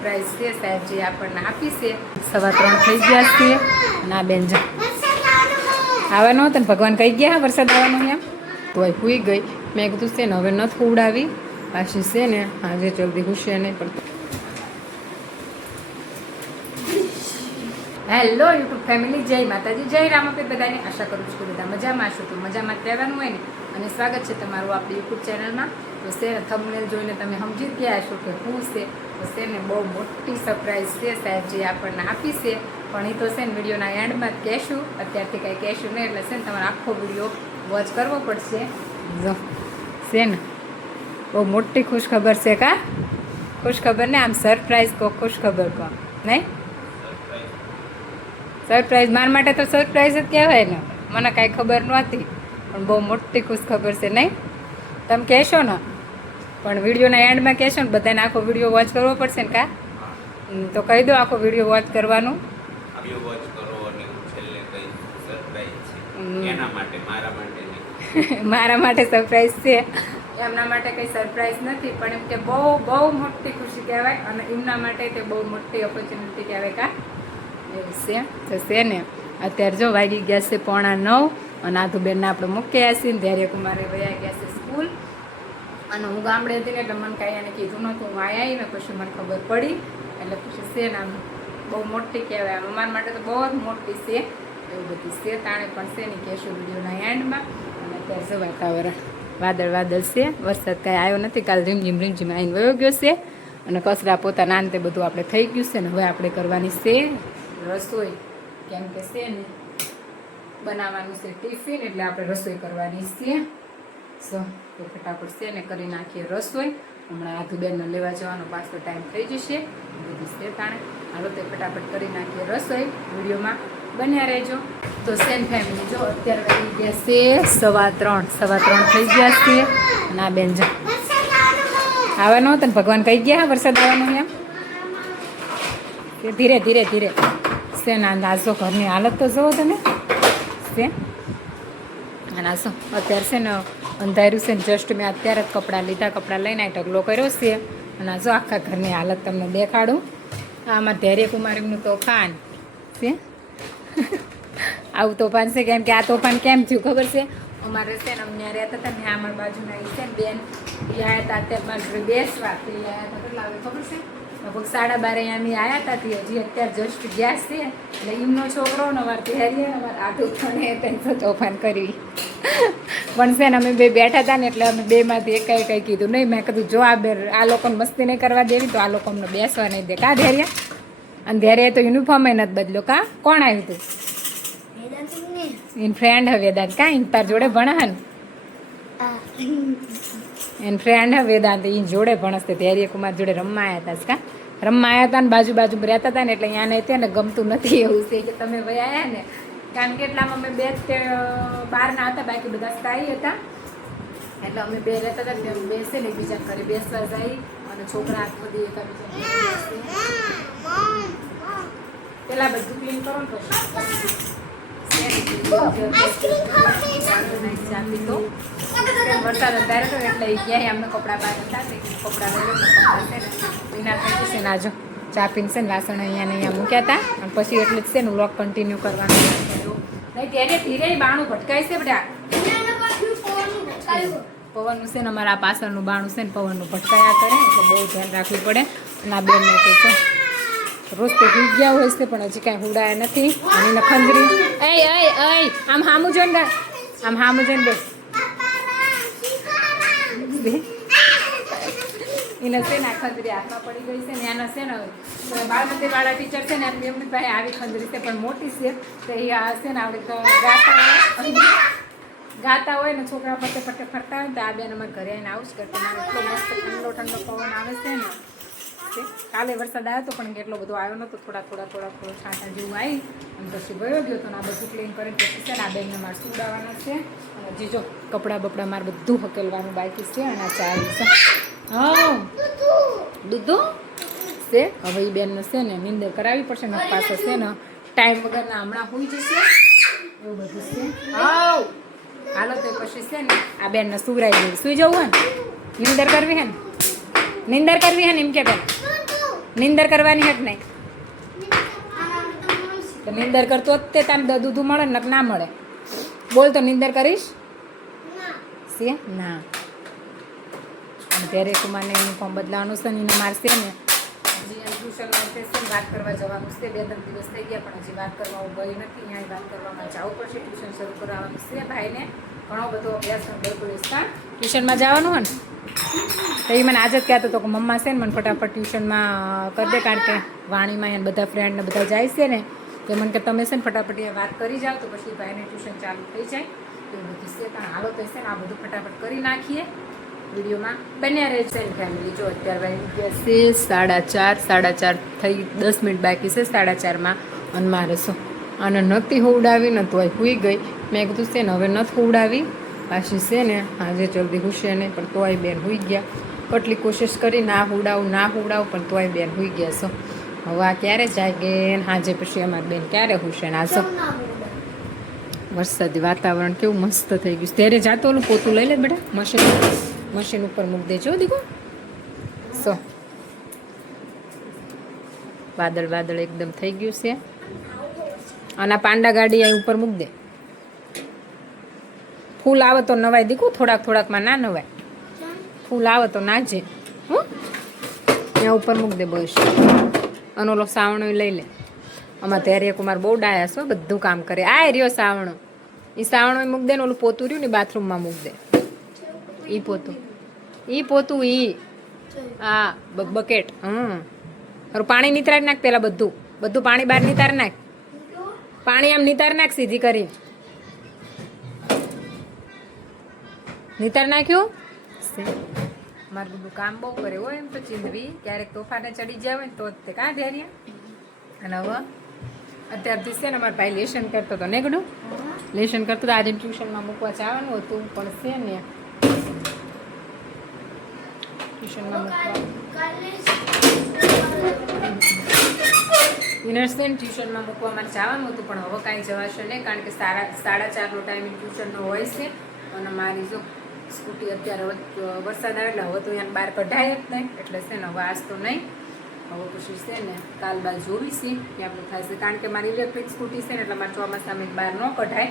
Surprise છે સાહેબજી આપણને આપી છે. 3:15 થઈ ગયા છે અને આ બેન જો આવવાનો હતો ને ભગવાન કહી ગયા વરસાદ આવવાનો એમ તોય હુઈ ગઈ. મેં કીધું છે ને હવે નથી ઉડાવી પાછી છે ને આજે જલ્દી હુશે નહીં પડતું. હેલો યુટ્યુબ ફેમિલી, જય માતાજી, જય રામાપીર. બધાને આશા કરું છું કે બધા મજામાં હશો. તો મજામાં જ રહેવાનું હોય ને. અને સ્વાગત છે તમારું આપણી યુટ્યુબ ચેનલમાં. તો છે ને થંબનેલ જોઈને તમે સમજી જ ગયા હશો કે શું છે. તો છે ને બહુ મોટી સરપ્રાઈઝ છે સાહેબજી આપણને આપી છે. પણ એ તો છે ને વિડીયોના એન્ડમાં જ કહેશું, અત્યારથી કાંઈ કહેશું નહીં. એટલે છે ને તમારે આખો વિડીયો વોચ કરવો પડશે. જો છે ને બહુ મોટી ખુશખબર છે. કા ખુશખબર ને આમ સરપ્રાઈઝ કહો, ખુશખબર કહો નહીં. સરપ્રાઈઝ મારા માટે તો સરપ્રાઈઝ જ કહેવાય ને. મને કાંઈ ખબર નહોતી પણ બહુ મોટી ખુશખબર છે નહીં. તમે કહેશો ને પણ વિડીયોના એન્ડમાં કહેશો ને બધાને આખો વિડીયો વોચ કરવો પડશે ને. કા તો કહી દો આખો વિડીયો વોચ કરવાનું. મારા માટે સરપ્રાઈઝ છે, એમના માટે કંઈ સરપ્રાઈઝ નથી. પણ એમ કે બહુ બહુ મોટી ખુશી કહેવાય અને એમના માટે તે બહુ મોટી ઓપોર્ચ્યુનિટી કહેવાય. કા એવું છે. તો છે ને અત્યારે જો વાગી ગયા છે 8:45 અને આધુબેનને આપણે મૂક્યા છીએ ને ત્યારે કુમારે વયા ગયા છે સ્કૂલ. અને હું ગામડે હતી ને એટલે મને કાંઈ એને કીધું નહોતું. હું આવી ને પછી મને ખબર પડી એટલે પછી છે ને આમ બહુ મોટી કહેવાય. આમ અમારા માટે તો બહુ જ મોટી છે. એવું બધી છે તાણે પણ છે ને કહેશું વિડીયોના એન્ડમાં. અને અત્યારે જો વાતાવરણ વાદળ છે. વરસાદ કાંઈ આવ્યો નથી. કાલ રીમઝીમ આવીને વયો ગયો છે. અને કચરા પોતાના અંતે બધું આપણે થઈ ગયું છે ને હવે આપણે કરવાની છે રસોઈ. કેમ કે છે ને બનાવવાનું છે ટિફિન એટલે આપણે રસોઈ કરવાની છે. તો ફટાફટ છે ને કરી નાખીએ રસોઈ. હમણાં આધુબેનને લેવા જવાનો પાછો ટાઈમ થઈ જશે. બધું છે તાણે હાલો તો ફટાફટ કરી નાખીએ રસોઈ. વિડીયોમાં બન્યા રહેજો. તો સેન ફેમિલી જો અત્યારે વાગી ગયા છે 3:15 થઈ ગયા છે. અને આ બેન જો આવવાનો હતો ને ભગવાન કહી ગયા વરસાદ આવવાનો એમ. ધીરે ધીરે ધીરે છે ને આજો ઘરની હાલત તો જુઓ તમે છે. અને આજો અત્યારે છે ને અંધાર્યું છે ને જસ્ટ મેં અત્યારે જ કપડાં લીધા, કપડાં લઈને ઢગલો કર્યો છે. અને આજો આખા ઘરની હાલત તમને દેખાડું. આમાં ધૈર્ય કુમારીનું તોફાન છે. આવું તોફાન છે કેમ કે આ તોફાન કેમ થયું ખબર છે. અમારે છે ને અમને રહેતા હતા ને અમારી બાજુના એ છે ને બેન આવ્યા હતા. અત્યારે મારી જોડે બેસવા આવ્યા હતા. કેટલા આવે ખબર છે લગભગ 12:30 અહીંયા આવ્યા હતા. હજી અત્યારે જસ્ટ ગયા છે. એટલે એમનો છોકરો ને અમારે ધૈર્ય ને અમારે આટું થણે તેને તોફાન કરી. પણ છે ને અમે બે બેઠા હતા ને એટલે અમે બેમાંથી એકાઈ કીધું નહીં. મેં કીધું જો આ લોકોને મસ્તી નહીં કરવા દેવી તો આ લોકો અમને બેસવા નહીં દે. કા ધૈર્ય? અને ધૈર્ય તો યુનિફોર્મ નથી બદલ્યો. કા કોણ આવ્યું હતું? એન ફ્રેન્ડ હવે વેદાંત. કા તાર જોડે ભણે હે ને એન ફ્રેન્ડ હવે વેદાંત એ જોડે ભણશે. ધૈર્ય કુમાર જોડે રમવા આવ્યા હતા. કા રમવા આવ્યા હતા ને બાજુ રહેતા હતા ને એટલે અહીંયા ને ગમતું નથી. એવું છે કે તમે ભાઈ આવ્યા ને કારણ કે એટલામાં અમે 2 બહારના હતા, બાકી બધા સ્થાયી હતા. એટલે અમે બે રહેતા હતા ને બેસે ને બીજા ઘરે બેસવા જાય અને છોકરા હાથ બધી એકાબીજા પેલા બધું ક્લીન કરો ને પછી વરસાદ અત્યારે તો એટલે ક્યાંય અમને કપડાં બહાર હતા કપડાં લઈ વિના થઈ જશે ને. આજો ચા પીને છે ને વાસણ અહીંયા મૂક્યા હતા. અને પછી એટલે જ છે ને વ્લોગ કન્ટિન્યુ કરવાનું નહીં. ત્યારે ધીરે બાણું ભટકાય છે બધા. પવનનું છે ને અમારા આ પાછળનું બાણું છે ને પવનનું ભટકાયા કરે એટલે બહુ ધ્યાન રાખવું પડે. અને આ બેનને કહે રોજ તો ભૂઈ ગયા હોય છે પણ હજી કાંઈ હુડાયા નથી. અને એને ખંજરી આમ હામું જોઈને ગા આમ હામું જોઈને બસ એને છે ને આ ખંજરી હાથમાં પડી ગઈ છે ને એના છે ને બાળમંદિરવાળા ટીચર છે ને એમની પાસે આવી ખંજરી છે પણ મોટી છે. તો એ આ છે ને આપણે તો ગાતા હોય ને છોકરા ફટે ફરતા હોય ને તો આ બેન અમારે ઘરે આવીને આવું જ કરતા. મારે એટલો મસ્ત ઠંડો પવન આવે છે ને. કાલે વરસાદ આવ્યો હતો પણ કેટલો બધો આવ્યો નહોતો. થોડા છાંટા જેવું આવી અને પછી વયો ગયો હતો. ને આ બધું ક્લીન કરીને પછી છે ને આ બેનને મારે સુડાવવાના છે. અને હજી જો કપડાં બપડા મારે બધું હકેલવાનું બાકી છે. અને આ ચાવી છે હા દૂધો છે. હવે એ બેનને છે ને નીંદર કરાવવી પડશે ને પાછો છે ને ટાઈમ વગરના હમણાં હોઈ જશે એવું બધું છે. હા હાલો તો પછી છે ને આ બેનને સુવરાઈ દેવી. સુઈ જવું હોય ને નીંદર કરવી હે ને એમ કે બેન નિંદર કરવાની હક નહીં તો નિંદર કરતો જ તે તારે દૂધું મળે ને ના મળે બોલ તો નિંદર કરીશ છે ના ત્યારે કુમારને યુનિફોર્મ બદલાવાનું છે ને એને મારશે ને હજી ટ્યુશન માટે છે વાત કરવા જવાનું છે 2-3 દિવસ થઈ ગયા પણ હજી વાત કરવા હું ગઈ નથી અહીંયા વાત કરવામાં જવું પડશે ટ્યુશન શરૂ કરાવવાનું છે ભાઈને ઘણો બધો અભ્યાસ બિલકુલ ટ્યુશનમાં જવાનું હોય ને તો એ મને આજ જ કહેતો હતો કે મમ્મા છે ને મને ફટાફટ ટ્યુશનમાં કરી દે કારણ કે વાણીમાં એને બધા ફ્રેન્ડને બધા જાય છે ને તો મને કે તમે છે ને ફટાફટ એ વાત કરી જાઓ તો પછી ભાઈને ટ્યુશન ચાલુ થઈ જાય એવું બધું છે પણ હાલો તો છે ને આ બધું ફટાફટ કરી નાખીએ વિડીયોમાં બન્યા રહે છે ફેમિલી જો અત્યારે વાગી ગયા છે 4:30 થઈ 10 મિનિટ બાકી છે 4:30 અને મારે શું આને નથી હોવડાવી ને તોય સૂઈ ગઈ મેં કીધું છે ને હવે નથી હોવડાવી પાછી છે ને આજે જલ્દી હુશે નહીં પણ તોય બેન સૂઈ ગયા કેટલી કોશિશ કરી ના હોવડાવું પણ તોય બેન સૂઈ ગયા છો હવે આ ક્યારે જાગે ને આજે પછી અમારી બેન ક્યારે હુશે ને આ શું વરસાદી વાતાવરણ કેવું મસ્ત થઈ ગયું ત્યારે જાતો ઓલું પોતું લઈ લે બેટા મશીન ઉપર મૂકી દેજો દીકો સો વાદળ એકદમ થઈ ગયું છે અને પાંડા ગાડી અહીં ઉપર મૂકી દે ફૂલ આવે તો નવાય દીકું થોડાકમાં ના નવાય ફૂલ આવે તો નાજે હું ત્યાં ઉપર મૂકી દે બસ અને ઓલો સાવણો લઈ લે આમાં ત્યારે કુમાર બહુ ડાયા છો બધું કામ કરે આ રહ્યો સાવણો એ સાવણો મૂકી દે ને ઓલું પોતું રહ્યું ને બાથરૂમમાં મૂકી દે ઈ પોતું આ બકેટ પાણી નિતારી નાખ પેલા બધું પાણી બહાર નિતારી નાખ પાણી આમ નિતારી નાખ સીધી કરી નિતાર નાખ્યું મારું બધું કામ બહુ કરે હોય એમ તો ચીંદવી ક્યારેક તોફાને ચડી જાય ને તો તે કાં ધ્યાન અને હવે અત્યારથી છે ને અમારા ભાઈ લેશન કરતો હતો ને ગડું લેશન કરતો હતો આજે ટ્યુશનમાં મૂકવા જવાનું હતું પણ છે ને ટ્યુશનમાં વિનર્સને ટ્યુશનમાં મૂકવા માટે જવાનું હતું પણ હવે કાંઈ જવાશે નહીં કારણ કે 4:30નો ટાઈમ ટ્યુશનનો હોય છે અને મારી જો સ્કૂટી અત્યારે વરસાદ આવે એટલે હવે તો અહીંયા બહાર કઢાય જ નહીં એટલે છે ને હવે આજ તો નહીં હવે પછી છે ને કાલ બાદ જોઈશી કે આપણું થશે કારણ કે મારી ઇલેક્ટ્રિક સ્કૂટી છે ને એટલે મારે ચોમાસામાં બહાર ન કઢાય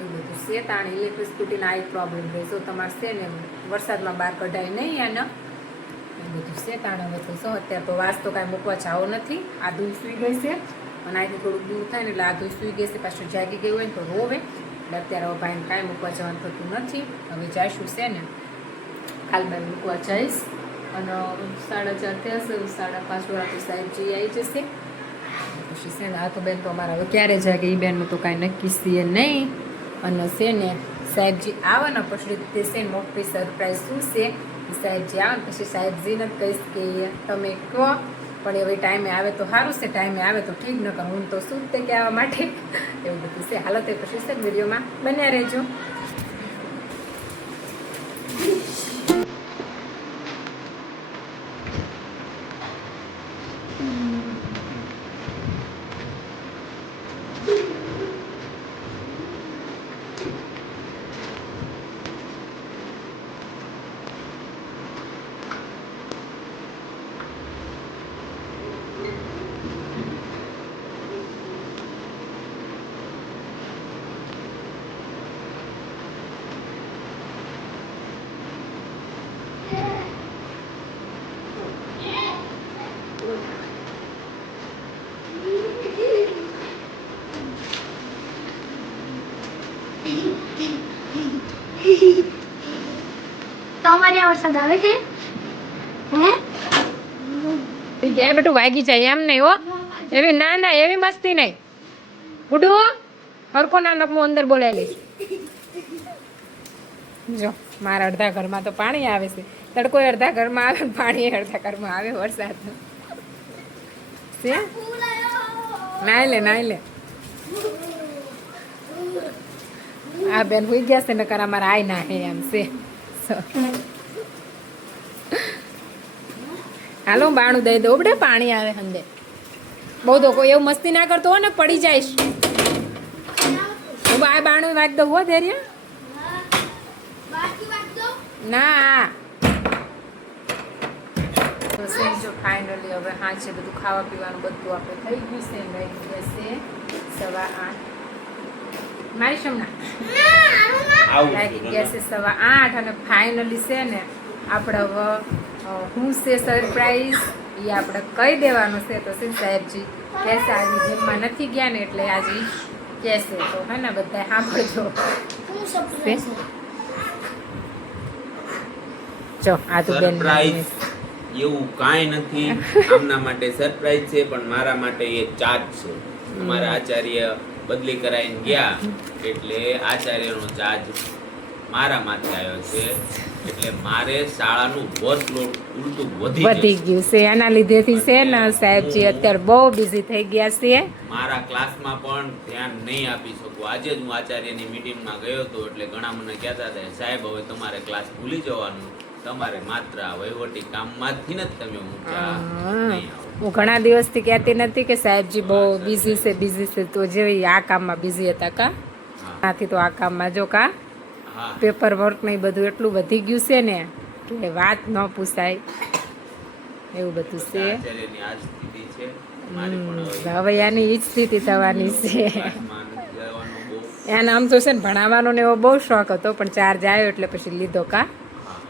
એવું બધું છે તાણ ઇલેક્ટ્રિક સ્કૂટીના આ એક પ્રોબ્લેમ રહે જો તમારે છે ને વરસાદમાં બહાર કઢાય નહીં આને એવું બધું છે તાણ હવે તો શું અત્યારે તો વાસ તો કાંઈ મૂકવા જાવો નથી આ દૂધ સૂઈ ગઈ છે અને અહીંથી થોડુંક દૂર થાય ને એટલે આ દૂધ સૂઈ ગઈ છે પાછું જાગી ગયું હોય ને તો રોવે એટલે અત્યારે હવે ભાઈને કાંઈ મૂકવા જવાનું થતું નથી હવે જઈશું છે ને કાલ બાર મૂકવા જઈશ અને 4:30 થયા છે 5:30 વાગે સાહેબજી આવી જશે પછી છે ને આ તો બેન તો અમારા હવે ક્યારે જાગે એ બેનનું તો કાંઈ નક્કી છે નહીં અને છે ને સાહેબજી આવે ને પછી તે છે ને મોટી સરપ્રાઈઝ શું છે સાહેબજી આવે ને પછી સાહેબજીને કહીશ કે તમે કહો પણ હવે ટાઈમે આવે તો સારું છે ટાઈમે આવે તો ઠીક ન કર હું તો શું તે કહેવા માટે એવું બધું છે હાલો તે પછી છે વિડીયોમાં બન્યા રહેજો તમારે વરસાદ આવે છે હે બેટું વાગી જાય એમ નહીં હો એવી ના એવી મસ્તી નહીં ઉડો હરકો નાનક હું અંદર બોલાવી લઈશ જો મારા અડધા ઘરમાં તો પાણી આવે છે તડકો અડધા ઘરમાં આવે પાણી અડધા ઘરમાં આવે વરસાદનું છે નાઈ લે આ બેન હોઈ ગયા છે નકર અમારા આય ના હે એમ છે હાલો બાણું દઈ દો બેટા પાણી આવે હંદે બહુ તો કોઈ એવું મસ્તી ના કરતો હો ને પડી જઈશ હું આ બાણું વાગ દઉં હો ધૈર્ય ના તો તો છે જો ફાઇનલી હવે હા છે બધું ખાવા પીવાનું બધું આપણે થઈ ગયું છે ને રહી ગયા છે 8:15 મારી શમના લાગી ગયા છે 8:15 અને ફાઇનલી છે ને આપણે હવે હું છે સરપ્રાઈઝ એ આપણે કહી દેવાનું છે તો છે સાહેબજી કહેશે આજે જેમમાં નથી ગયા ને એટલે આજે કહેશે તો હે ને બધા સાંભળજો જો આ તો બેન સરપ્રાઈઝ એવું કાંઈ નથી આમના માટે સરપ્રાઈઝ છે પણ મારા માટે એ ચાર્જ છે અમારા આચાર્ય બદલી કરાવીને ગયા એટલે આચાર્યનો ચાર્જ મારા માથે આવ્યો છે એટલે મારે શાળાનું વર્કલોડ ઉલટું વધી ગયું છે એના લીધેથી છે ને સાહેબજી અત્યારે બહુ બિઝી થઈ ગયા છે મારા ક્લાસમાં પણ ધ્યાન નહીં આપી શકું આજે જ હું આચાર્યની મીટિંગમાં ગયો હતો એટલે ઘણા મને કહેતા હતા સાહેબ હવે તમારે ક્લાસ ભૂલી જવાનું તમારે માત્ર આ વહીવટી કામમાંથી જ તમે ઊંચા નહીં આવો હું ઘણા દિવસથી કહેતી નથી કે સાહેબજી બહુ બિઝી છે તો જેવી આ કામમાં બિઝી હતા કા આથી તો આ કામમાં જો કા પેપર વર્ક ને બધું એટલું વધી ગયું છે ને કે વાત ન પૂછાય એવું બધું છે આચાર્યની આ સ્થિતિ છે મારી પણ હવે આની ઈ જ સ્થિતિ થવાની છે ક્લાસમાં જવાનો બહુ એને આમ તો છે ને ભણાવવાનો ને એવો બહુ શોખ હતો પણ ચાર્જ આવ્યો એટલે પછી લીધો કા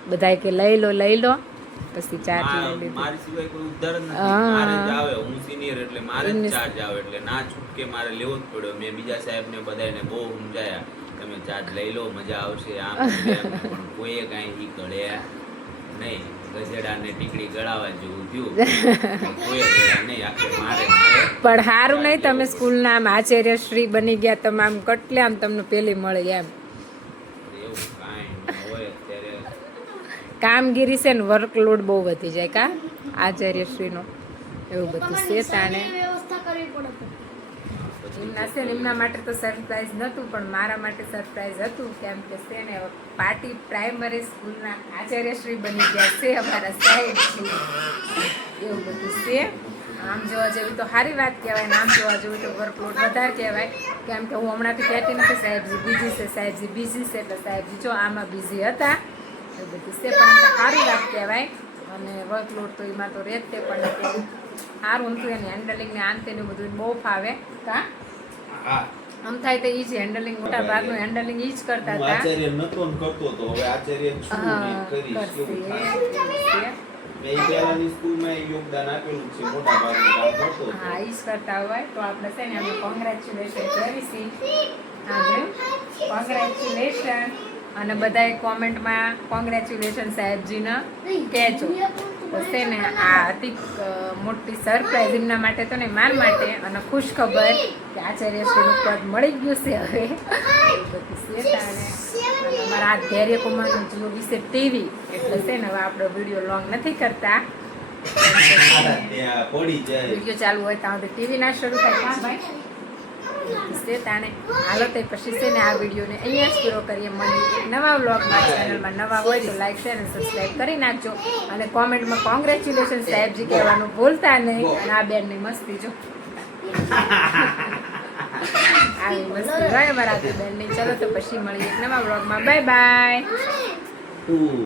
બધાય કે લઈ લો પછી ચાર્જ લઈ લીધો મારી સિવાય કોઈ ઉદાહરણ નથી મારે જ આવે હું સિનિયર એટલે મારે જ ચાર્જ આવે એટલે ના છૂટકે મારે લેવો જ પડ્યો મેં બીજા સાહેબને બધાને બહુ સમજાયા તમે ચાર્જ લઈ લો મજા આવશે આમ પણ કોઈએ કાંઈ ઈ ગળ્યા નહીં ગજેડા ને ટીકડી ગળાવા જેવું થયું કોઈએ ગળ્યા નહીં આખે મારે પણ સારું નહીં તમે સ્કૂલના આમ આચાર્ય શ્રી બની ગયા તમે આમ કેટલે આમ તમને પેલી મળે એમ એવું કાંઈ ન હોય અત્યારે કામગીરી છે ને વર્કલોડ બહુ વધી જાય કા આચાર્ય શ્રીનો એવું બધું છે તાણે એમના છે ને એમના માટે તો સરપ્રાઈઝ નહોતું પણ મારા માટે સરપ્રાઈઝ હતું કેમ કે છે ને પાર્ટી પ્રાઇમરી સ્કૂલના આચાર્યશ્રી બની ગયા છે અમારા સાહેબ એવું બધું છે આમ જોવા જેવી તો સારી વાત કહેવાય ને આમ જોવા જેવું તો વર્કલોડ વધારે કહેવાય કેમ કે હું હમણાંથી કહેતી નથી સાહેબજી બીજી છે એટલે સાહેબજી જો આમાં બિઝી હતા એવું બધું છે પણ આમ તો સારી વાત કહેવાય અને વર્કલોડ તો એમાં તો રહે જ તે પણ સારું હતું એને હેન્ડલિંગ ને આંતે ને બધું બહુ ફાવે કા આમ થાય તો ઈ જ હેન્ડલિંગ મોટા ભાગનું હેન્ડલિંગ ઈ જ કરતા હતા આચાર્ય નતો ને કરતો તો હવે આચાર્ય છું ને કરીશ કેવું થાય મેં પહેલાની સ્કૂલમાં યોગદાન આપેલું છે મોટા ભાગનું કામ કરતો હા ઈ જ કરતા હોય તો આપણે છે ને અમે કોંગ્રેચ્યુલેશન કરીશી આજે કોંગ્રેચ્યુલેશન અને બધાએ કોમેન્ટમાં કોંગ્રેચ્યુલેશન સાહેબજીને કહેજો તો છે ને આ હતી મોટી સરપ્રાઈઝ એમના માટે તો ને માર માટે અને ખુશ ખબર કે આચાર્યશ્રીનું પદ મળી ગયું છે હવે બધું છે તાણે અમારા આ ધૈર્ય કુમારનું જીઓ વિશે ટીવી એટલે છે ને હવે આપણો વિડીયો લોંગ નથી કરતા વિડીયો ચાલુ હોય ત્યાં સુધી ટીવી ના શરૂ થાય હા ભાઈ છે તાણે હાલો તે પછી છે ને આ વિડીયોને અહીંયા જ પૂરો કરીએ મળીએ એક નવા વ્લોગમાં ચેનલમાં નવા હોય તો લાઈક શેર અને સબસ્ક્રાઈબ કરી નાખજો અને કોમેન્ટમાં કોંગ્રેચ્યુલેશન સાહેબજી કહેવાનું ભૂલતા નહીં અને આ બેનની મસ્તી જો આવી મસ્તી હોય અમારા બેનની ચલો તો પછી મળીએ એક નવા વ્લોગમાં બાય બાય